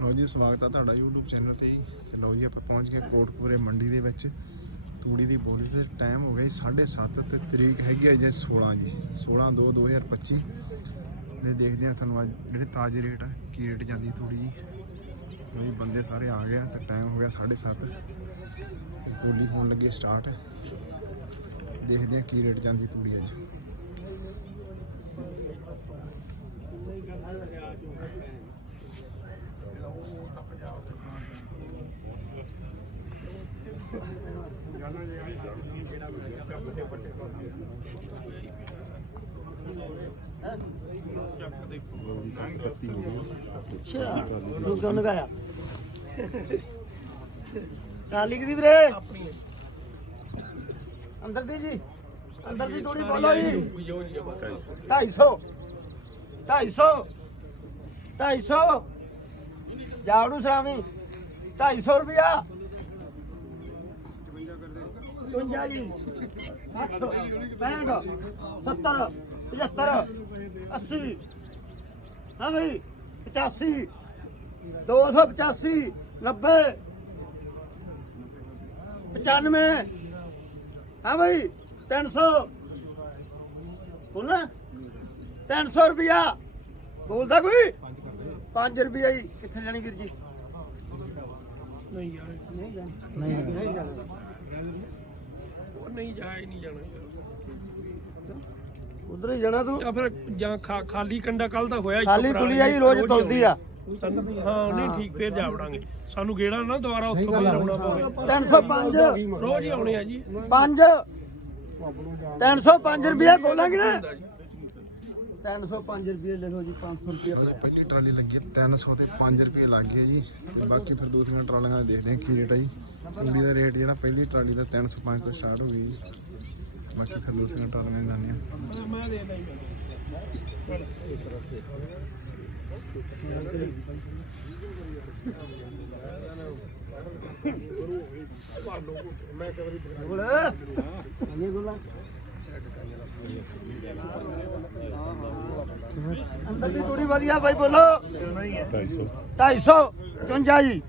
ਲਓ ਜੀ, ਸਵਾਗਤ ਆ ਤੁਹਾਡਾ YouTube ਚੈਨਲ ਤੇ ਜੀ। ਤੇ ਲਓ ਜੀ, ਆਪਾਂ ਪਹੁੰਚ ਗਏ ਕੋਟਪੂਰੇ ਮੰਡੀ ਦੇ ਵਿੱਚ। ਤੂੜੀ ਦੀ ਬੋਲੀ ਤੇ ਟਾਈਮ ਹੋ ਗਿਆ ਜੀ 7:30 ਤੇ ਤਰੀਕ ਹੈਗੀ ਹੈ ਜੀ 16 ਜੀ। 16 2 2025 ਦੇ ਦੇਖਦੇ ਹਾਂ ਤੁਹਾਨੂੰ ਅੱਜ ਜਿਹੜੇ ਤਾਜ਼ੇ ਰੇਟ ਆ, ਕੀ ਰੇਟ ਜਾਂਦੀ ਤੂੜੀ ਜੀ। ਲਓ ਜੀ, ਬੰਦੇ ਸਾਰੇ ਆ ਗਏ ਆ ਤੇ ਟਾਈਮ ਹੋ ਗਿਆ 7:30 ਤੇ ਬੋਲੀ ਹੋਣ ਲੱਗੀ ਸਟਾਰਟ ਦੇਖਦੇ ਹਾਂ ਕੀ ਰੇਟ ਜਾਂਦੀ ਤੂੜੀ ਅੱਜ। ਅੱਛਾ ਤੂੰ ਕਿਉਂ ਨਗਾਇਆ ਟਰਾਲੀ ਕਿਦੀ ਵੀਰੇ? ਅੰਦਰ ਦੀ ਜੀ, ਅੰਦਰ ਦੀ ਥੋੜੀ ਬੋਲੋ ਜੀ। 250 250 250 ਜਾਵੜੂ ਸਰਾਮੀ 250 ਰੁਪਿਆ 55 ਜੀ। 60 65 70 75 80 ਹਾਂ ਬਈ 85 285 90 95 ਹਾਂ ਬਈ 300 ਬੋਲਣਾ? 300 ਰੁਪਿਆ ਬੋਲਦਾ ਕੋਈ? 5 ਰੁਪਿਆ ਜੀ ਕਿੱਥੇ ਜਾਣੀ ਵੀਰ ਜੀ? ਨਹੀਂ ਯਾਰ ਨਹੀਂ ਜਾਣਾ। ਨਹੀਂ ਜਾਣਾ। ਉਹ ਨਹੀਂ ਜਾਏ ਨਹੀਂ ਜਾਣਾ। ਉਧਰ ਹੀ ਜਾਣਾ ਤੂੰ? ਜਾਂ ਫਿਰ ਜਾਂ ਖਾ- ਖਾਲੀ ਕੰਡਾ ਕੱਲ ਦਾ ਹੋਇਆ ਖਾਲੀ ਤੁਲੀ ਆਈ ਰੋਜ਼ ਤੁਲਦੀ ਆ। ਸਾਨੂੰ ਹਾਂ ਨਹੀਂ ਠੀਕ ਫੇਰ ਜਾ ਵੜਾਂਗੇ। ਸਾਨੂੰ ਗੇੜਾ ਨਾ ਦੁਬਾਰਾ ਉੱਥੋਂ ਕੋਈ ਲਾਉਣਾ ਪਵੇ। 305 ਰੋਜ਼ ਹੀ ਆਉਣੇ ਆ ਜੀ। 5 305 ਰੁਪਏ ਬੋਲਾਂਗੇ ਨਾ। 305 ਰੁਪਏ ਲੈ ਲਓ ਜੀ 500 ਰੁਪਏ ਪਹਿਲੀ ਟਰਾਲੀ ਲੱਗੀ ਹੈ 300 ਤੇ 5 ਰੁਪਏ ਲੱਗ ਗਏ ਜੀ। ਤੇ ਬਾਕੀ ਫਿਰ ਦੂਸਰੀਆਂ ਟਰਾਲੀਆਂ ਦੇ ਦੇਖਦੇ ਹਾਂ ਕੀ ਰੇਟ ਹੈ ਜੀ। ਤੂੜੀ ਦਾ ਰੇਟ ਜਿਹੜਾ ਪਹਿਲੀ ਟਰਾਲੀ ਦਾ 305 ਤੋਂ ਸਟਾਰਟ ਹੋ ਗਈ ਜੀ। ਬਾਕੀ ਫਿਰ ਦੂਸਰੀਆਂ ਟਰਾਲੀਆਂ ਹਾਂ ਮੈਂ ਲਈ ਬੋਲ ਨਹੀਂ ਬੋਲਾ। ਅੰਦਰ ਦੀ ਥੋੜੀ ਵਧੀਆ ਬਾਈ ਬੋਲੋ। 250 54 ਜੀ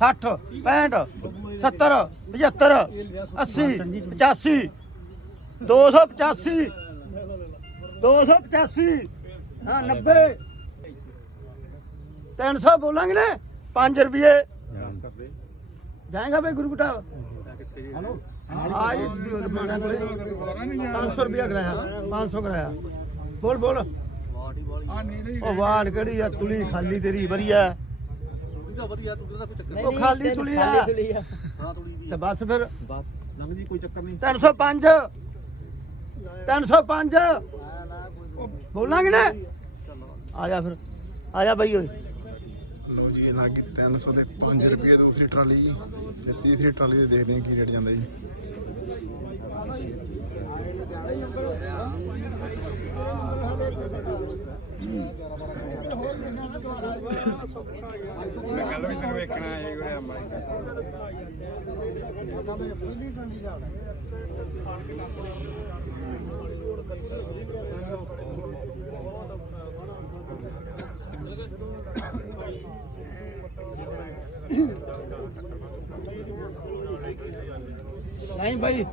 60 65 70 75 80 85 285 285 ਹਾਂ 90 300 ਬੋਲਾਂਗੇ ਨਾ 5 ਰੁਪਏ ਜਾਏਗਾ ਭਾਈ ਗੁਰੂ ਬਟਾ ਹਲੋ ਕੋਲੇ 500 ਰੁਪਿਆ ਕਰਾਇਆ 500 ਕਰਾਇਆ। ਬੋਲ ਬੋਲ। ਉਹ ਵਾੜ ਕਿਹੜੀ ਆ? ਤੁਲੀ ਖਾਲੀ ਤੇਰੀ ਵਧੀਆ। ਉਹ ਖਾਲੀ ਤੁਲੀ ਆ। ਤੇ ਬਸ ਫਿਰ? ਲੰਘ ਜੀ ਕੋਈ ਚੱਕਰ ਨਹੀਂ। 305 305 ਬੋਲਾਂਗੇ ਨਾ? ਆ ਜਾ ਫਿਰ। ਆ ਜਾ ਬਈ ਓਏ। ਲੋ ਜੀ ਇਹ ਲੱਗ ਗਈ 300 ਦੇ 5 ਰੁਪਏ ਦੂਸਰੀ ਟਰਾਲੀ ਜੀ ਤੇ ਤੀਸਰੀ ਟਰਾਲੀ ਦੇ ਦੇਖਦੇ ਹਾਂ ਕੀ ਰੇਟ ਜਾਂਦਾ ਜੀ। ਮੈਂ ਕੱਲ ਵੀ ਤੈਨੂੰ ਵੇਖਣਾ ਆਇਆ ਕੋਈ ਅੰਬਾਈ ਨਹੀਂ ਭਾਈ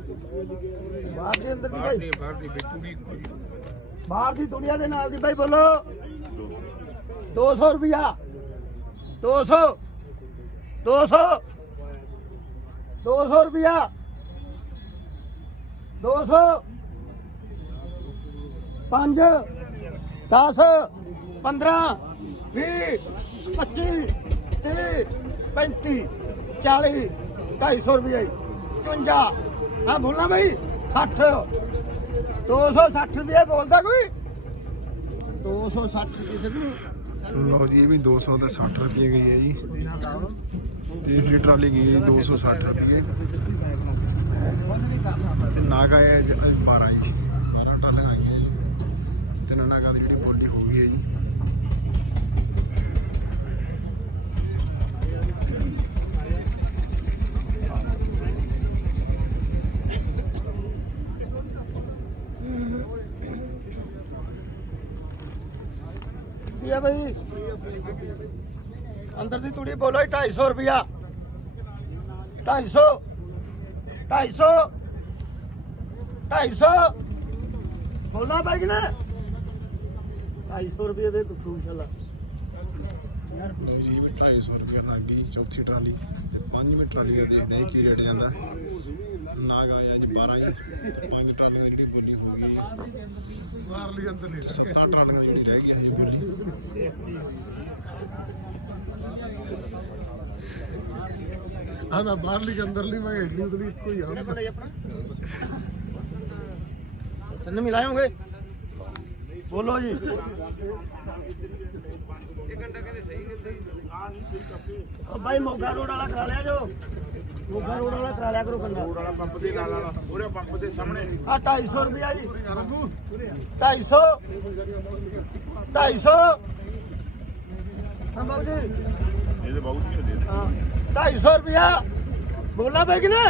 ਬਾਹਰ ਦੇ ਅੰਦਰ ਦੀ ਬਾਹਰ ਭਾਈ ਦੀ ਬਾਹਰ ਦੀ ਬਿੱਟੂੜੀ ਬਾਹਰ ਦੀ ਦੁਨੀਆ ਦੇ ਨਾਲ ਦੀ ਭਾਈ ਬੋਲੋ। 200 ਰੁਪਿਆ 200 200 200 ਰੁਪਿਆ 200 5 10 15 20 25 30 35 40 250 ਰੁਪਏ 55 ਹਾਂ ਬੋਲਣਾ ਭਾਈ 60 260 ਰੁਪਏ ਬੋਲਦਾ ਕੋਈ? 260 ਕਿਸੇ ਨੂੰ ਲੋ ਜੀ ਇਹ ਵੀ 200 ਤੇ 60 ਰੁਪਏ ਗਈ ਹੈ ਜੀ। ਤੀਸਰੀ ਟਰਾਲੀ ਗਈ ਹੈ ਜੀ। 260 ਰੁਪਏ ਤੇ ਨਾਗਾ ਹੈ 12 ਜੀ 12 ਟਰਾਲੀਆਂ ਆਈਆਂ ਜੀ। ਤਿੰਨ ਨਾਗਾ ਦੀ ਜਿਹੜੀ ਬੋਲੀ ਹੋ ਗਈ ਹੈ ਜੀ ਕੀ ਹੈ ਬਈ ਅੰਦਰ ਦੀ ਤੂੜੀ ਬੋਲੋ 250 ਰੁਪਿਆ 250 250 250 ਬੋਲਣਾ ਬਾਈ ਕਿ ਨਾ। 250 ਰੁਪਏ ਦੇ ਕੁਸ਼ਾਲਾ ਲਓ ਜੀ 250 ਰੁਪਏ ਲੱਗ ਗਈ ਚੌਥੀ ਟਰਾਲੀ। ਪੰਜਵੀਂ ਟਰਾਲੀ ਦਾ ਦੇਖਦੇ ਹਾਂ ਕੀ ਰੇਟ ਜਾਂਦਾ। ਨਾਗ ਆਇਆ ਜੀ 12 ਪੰਜ ਟਰਾਲੀ ਦੀ ਜਿਹੜੀ ਬੋਲੀ ਹੋ ਗਈ। ਬਾਹਰਲੀ ਅੰਦਰ ਨਹੀਂ ਸੱਤਾਂ ਟਰਾਲੀਆਂ ਦੀ ਜਿਹੜੀ ਰਹਿ ਗਈ ਹੈ ਬੋਲੀ ਆ ਨਾ ਬਾਹਰਲੀ ਅੰਦਰਲੀ, ਮੈਂ ਇੰਨੀ ਉਤਲੀ ਇੱਕੋ ਹੀ ਆ ਸੰਨ ਮਿਲਾਏ ਹੋਗੇ ਬੋਲੋ ਜੀ। ਉਹ ਭਾਈ ਮੋਗਾ ਰੋਡ ਵਾਲਾ ਕਰਾ ਲਿਆ ਜੋ। ਮੋਗਾ ਰੋਡ ਵਾਲਾ ਕਰਾ ਲਿਆ ਕਰੋ ਬੰਦਾ। ਰੋਡ ਵਾਲਾ ਪੰਪ ਦੇ ਨਾਲ ਵਾਲਾ ਉਹਦੇ ਪੰਪ ਦੇ ਸਾਹਮਣੇ। ਆ 250 ਰੁਪਿਆ ਜੀ। 250 250 ਹਾਂ ਬਾਬੂ ਜੀ। ਇਹਦੇ ਬਹੁਤ ਹੀ ਦੇ ਹਾਂ। 250 ਰੁਪਿਆ ਬੋਲਣਾ ਪੈ ਕਿ ਨਾ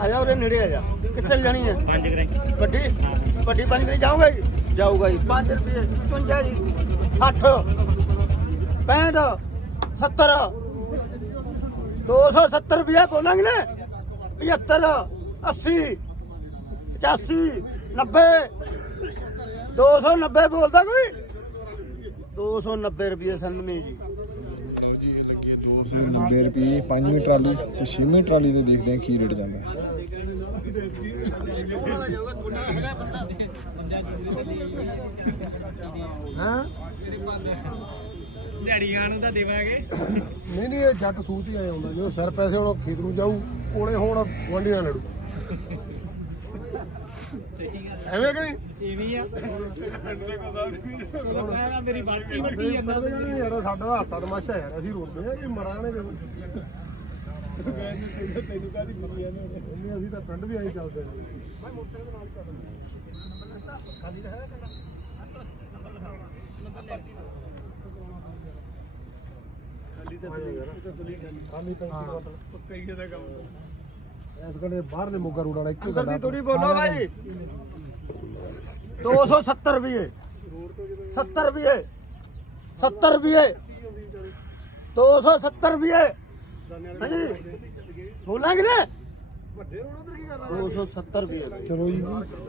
ਆ ਜਾ ਉਰੇ ਨੇੜੇ ਆ ਜਾ। ਕਿੱਥੇ ਜਾਣੀ ਹੈ? ਪੰਜ ਗਰੇ ਵੱਡੀ? ਵੱਡੀ ਪੰਜ ਗਰੇ ਜਾਊਗਾ ਜੀ ਜਾਊਗਾ ਜੀ। 5 ਰੁਪਏ। 55 ਜੀ। 60 65 70 270 ਰੁਪਏ ਬੋਲਾਂਗੇ ਨਾ। 75 80 85 90 290 ਬੋਲਦਾ ਕੋਈ? 290 ਰੁਪਏ ਸੰਨਮੀ ਜੀ। ਲਓ ਜੀ, ਇਹ ਲੱਗੀ 290 ਰੁਪਏ ਪੰਜਵੀਂ ਟਰਾਲੀ ਤੇ ਛੇਵੀਂ ਟਰਾਲੀ ਦੇ ਦੇਖਦੇ ਹਾਂ ਕੀ ਰੇਟ ਜਾਂਦਾ। ਹਾਂ? ਦਿਹਾੜੀਆਂ ਨੂੰ ਤਾਂ ਦੇਵਾਂਗੇ। ਨਹੀਂ ਨਹੀਂ ਇਹ ਜੱਟ ਸੂਤ ਹੀ ਆਏ ਹੁੰਦਾ ਜਦੋਂ ਸਿਰ ਪੈਸੇ ਹੁਣ ਖੇਤ ਨੂੰ ਜਾਊ ਕੋਲੇ ਹੁਣ ਗੁਆਂਢੀਆਂ ਲੜੂ ਐਵੇਂ ਕਿ ਨਹੀਂ? ਇਹ ਵੀ ਆ। ਮੇਰੀ ਬਾਲਟੀ ਵੱਡੀ ਕਹਿੰਦਾ ਯਾਰ ਸਾਡਾ ਹੱਥਾ ਤਮਾਸ਼ਾ ਯਾਰ ਅਸੀਂ ਰੋਂਦੇ ਆ ਕਿ ਮਰਾਂਗੇ ਤੈਨੂੰ ਕਾਦੀ ਮਰੀ ਜਾਂਦੇ ਅਸੀਂ ਤਾਂ ਪਿੰਡ ਵੀ ਆਈ ਚੱਲਦੇ ਨੇ ਖਾਲੀ ਪੈਂਤੀ ਬੋਤਲ ਪੱਕਾ ਦਾ ਕੰਮ ਇਸ ਕੋਲੇ ਬਾਹਰਲੇ ਮੋਗਾ ਰੋਡ ਵਾਲਾ ਇੱਕੋ ਅੰਦਰ ਦੀ ਥੋੜੀ ਬੋਲੋ ਭਾਈ 270 ਰੁਪਏ। 70 ਰੁਪਏ। 70 ਰੁਪਏ। 270 ਰੁਪਏ। ਹਾਂਜੀ। ਬੋਲਾਂਗੇ ਨਾ 270 ਰੁਪਏ ਚਲੋ ਜੀ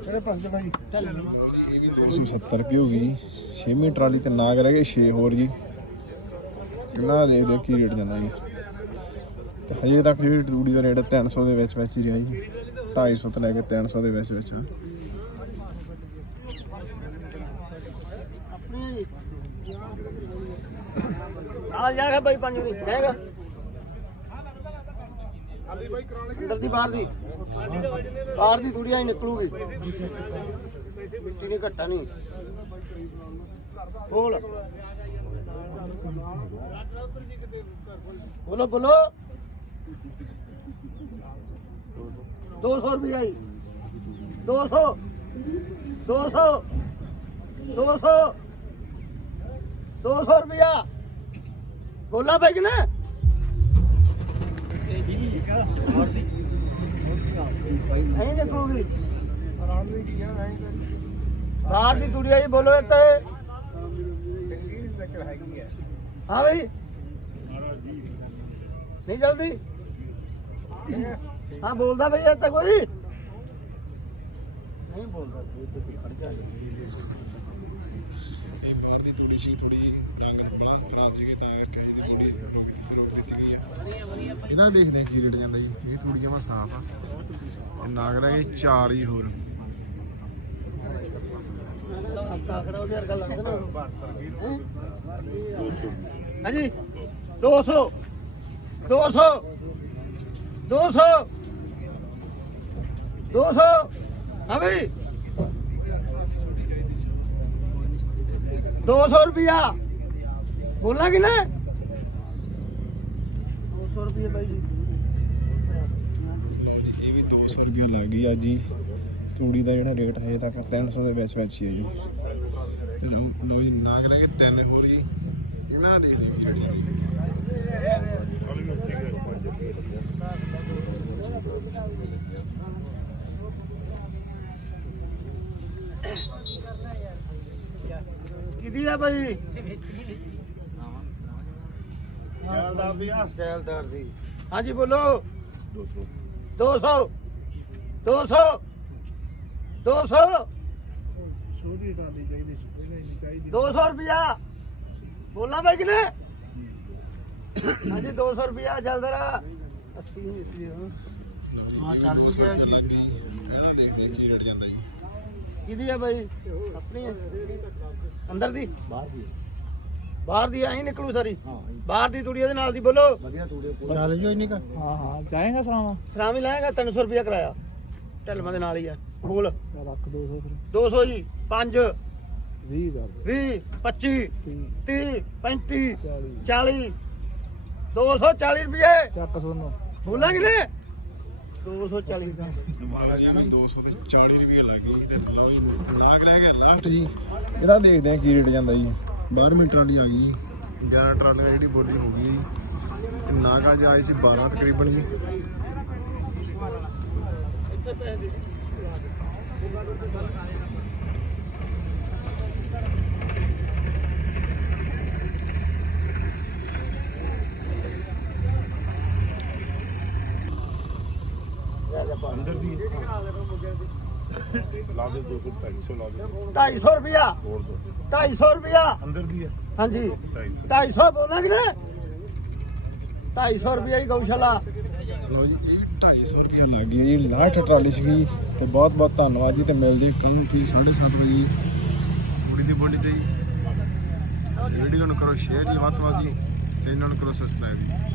ਕਿਹੜੇ ਪੰਜ ਭਾਈ 270 ਰੁਪਏ ਹੋ ਗਈ ਜੀ ਛੇਵੀਂ ਟਰਾਲੀ ਤੇ ਨਾਗ ਰਹਿ ਗਏ 6 ਹੋਰ ਜੀ। ਇਹਨਾਂ ਦਾ ਦੇਖਦੇ ਕੀ ਰੇਟ ਜਾਂਦਾ ਜੀ। ਤੇ ਹਜੇ ਤੱਕ ਜਿਹੜੀ ਤੂੜੀ ਦਾ ਰੇਟ 300 ਦੇ ਵਿੱਚ ਵਿੱਚ ਹੀ ਰਿਹਾ ਜੀ। 250 ਤੋਂ ਲੈ ਕੇ 300 ਦੇ ਵਿੱਚ ਵਿੱਚ। ਆ। ਆ ਜਾਏਗਾ ਪੰਜ ਵੀ ਜਾਏਗਾ ਅੰਦਰ ਦੀ ਬਾਹਰ ਦੀ। ਬਾਹਰ ਦੀ ਥੋੜੀ ਆਈ ਨਿਕਲੂਗੀ। ਮਿੱਟੀ ਨਹੀਂ ਘੱਟਾ ਨਹੀਂ। ਬੋਲ। ਬੋਲੋ ਬੋਲੋ। 200 ਰੁਪਏ ਆਈ 200 200 200 200 ਰੁਪਿਆ ਬੋਲਾ ਭਾਈ ਕਿ ਨਾ ਨਹੀਂ ਦੇਖੋਗੀ ਬਾਹਰ ਦੀ ਦੁਨੀਆ ਹੀ ਬੋਲੋ ਇੱਥੇ। ਹਾਂ ਭਾਈ ਨਹੀਂ ਜਲਦੀ। ਹਾਂ ਬੋਲਦਾ ਭਈ ਇੱਥੇ ਕੋਈ। ਨਹੀਂ ਬੋਲਦਾ ਇਹ ਬਾਹਰ ਦੀ ਤੂੜੀ ਸੀ ਥੋੜੀ ਡੰਗ ਬਲਾਂ ਖਰਾਬ ਸੀਗੀ ਤਾਂ ਕਰਕੇ ਇਹਦੀ ਤੂੜੀ ਇਹਨਾਂ ਦੇਖਦੇ ਹਾਂ ਕੀ ਰੇਟ ਜਾਂਦਾ ਜੀ। ਇਹ ਤੂੜੀ ਜਮਾ ਸਾਫ਼ ਆ। ਤੇ ਨਾਗ ਰਹਿ ਗਏ 4 ਹੀ ਹੋਰ। ਕਾਕੜਾ ਉਹਦੇ ਵਰਗਾ ਲੱਗਦਾ ਨਾ ਹੈਂ? ਹਾਂਜੀ 200 200 200 200 ਹਾਂ ਬਈ। 200 ਰੁਪਿਆ ਬੋਲਾਂ ਕਿ ਨਾ। ਰੁਪਏ ਬਾਈ ਜੀ। ਇਹ ਵੀ 200 ਰੁਪਏ ਲੱਗ ਗਈ ਅੱਜ ਹੀ। ਤੂੜੀ ਦਾ ਜਿਹੜਾ ਰੇਟ ਹੈ ਤੱਕ 300 ਦੇ ਵਿੱਚ ਵਿੱਚ ਹੀ ਹੈ ਜੀ। ਤੇ ਲਓ ਲਓ ਜੀ ਨਾਗ ਰਹਿ ਗਏ ਤਿੰਨ ਹੋਰ ਜੀ। ਇਹਨਾਂ ਦੇ ਦੇਖਦੇ ਵੀ ਰੇਟ। ਕਿਹਦੀ ਆ ਭਾਈ ਜੈਲਦਾਰ ਦੀ ਆ ਜੈਲਦਾਰ ਦੀ। ਹਾਂਜੀ ਬੋਲੋ। 200 200 200 ਛੋਟੀ ਟਾਲੀ ਚਾਹੀਦੀ ਨਹੀਂ ਚਾਹੀਦੀ। 200 ਰੁਪਿਆ ਬੋਲਾਂ ਭਾਈ ਕਿਨੇ ਹਾਂਜੀ 200 ਰੁਪਿਆ ਜਲਦਰ 80 80 ਹਾਂ ਚੱਲ ਵੀ ਗਿਆ ਜੀ। ਇਹਦਾ ਦੇਖਦੇ ਕੀ ਰੇਟ ਜਾਂਦਾ ਜੀ ਕਿਹਦੀ ਆ ਭਾਈ ਆਪਣੀ? ਅੰਦਰ ਦੀ। ਬਾਹਰ ਦੀ ਬਾਹਰ ਦੀ ਆਹੀ ਨਿਕਲੂ ਸਾਰੀ। ਬਾਹਰ ਦੀ ਤੂੜੀ ਇਹਦੇ ਨਾਲ ਦੀ ਬੋਲੋ। ਚੱਲ ਜੋ ਇੰਨੀ ਕਾ। ਹਾਂ ਹਾਂ ਚਾਹੇਗਾ ਸਰਾਵਾ? ਸਲਾਮੀ ਲਾਏਗਾ 300 ਰੁਪਿਆ ਕਰਾਇਆ। ਢਲਮਾ ਦੇ ਨਾਲ ਹੀ ਆ। ਬੋਲ ਰੱਖ 200 ਫਿਰ। 200 ਜੀ 5 20 ਕਰ 20 25 30 35 40 40 240 ਰੁਪਏ। ਚੱਕ ਸੋਨੋ। ਬੋਲਾਂਗੇ ਨੇ? 240 ਦਾ। ਦੁਬਾਰਾ ਗਿਆ ਨਾ 200 ਤੇ 40 ਰੁਪਏ ਲੱਗ ਤੇ ਲਓ ਜੀ ਨਾਗ ਰਹਿ ਗਿਆ ਲਾਸਟ ਜੀ ਇਹਦਾ ਦੇਖਦੇ ਆ ਕੀ ਰੇਟ ਜਾਂਦਾ ਜੀ। 12 ਮਿੰਟ ਵਾਲੀ ਆ ਗਈ 11 ਟਰਾਲੀਆਂ ਜਿਹੜੀ ਬੋਲੀ ਹੋ ਗਈ ਜੀ। ਨਾਗਾ ਅੱਜ ਆਏ ਸੀ 12 ਤਕਰੀਬਨ ਜੀ। ਅੰਦਰ ਦੀ ਲਾ ਦੇ 200 250 ਲਾ ਦੇ। 250 ਰੁਪਿਆ ਹੋਰ ਦੋ। 250 ਰੁਪਿਆ ਅੰਦਰ ਦੀ ਹੈ ਹਾਂਜੀ। 250 250 ਬੋਲਾਂਗੇ ਨੇ 250 ਰੁਪਿਆ ਹੀ ਗਊਸ਼ਾਲਾ। ਲਓ ਜੀ ਇਹ ਵੀ 250 ਰੁਪਏ ਲੱਗ ਗਿਆ ਜੀ। ਲਾਸਟ ਟਰਾਲੀ ਸੀਗੀ ਤੇ ਬਹੁਤ ਬਹੁਤ ਧੰਨਵਾਦ ਜੀ ਤੇ ਮਿਲਦੇ ਕੱਲ ਨੂੰ ਠੀਕ 7:30 ਵਜੇ ਕੁੜੀ ਦੀ ਬੋਲੀ ਤੇ ਜੀ। ਵੀਡੀਓ ਨੂੰ ਕਰੋ ਸ਼ੇਅਰ ਜੀ ਵੱਧ ਵੱਧ ਜੀ। ਚੈਨਲ ਨੂੰ ਕਰੋ ਸਬਸਕ੍ਰਾਈਬ ਜੀ।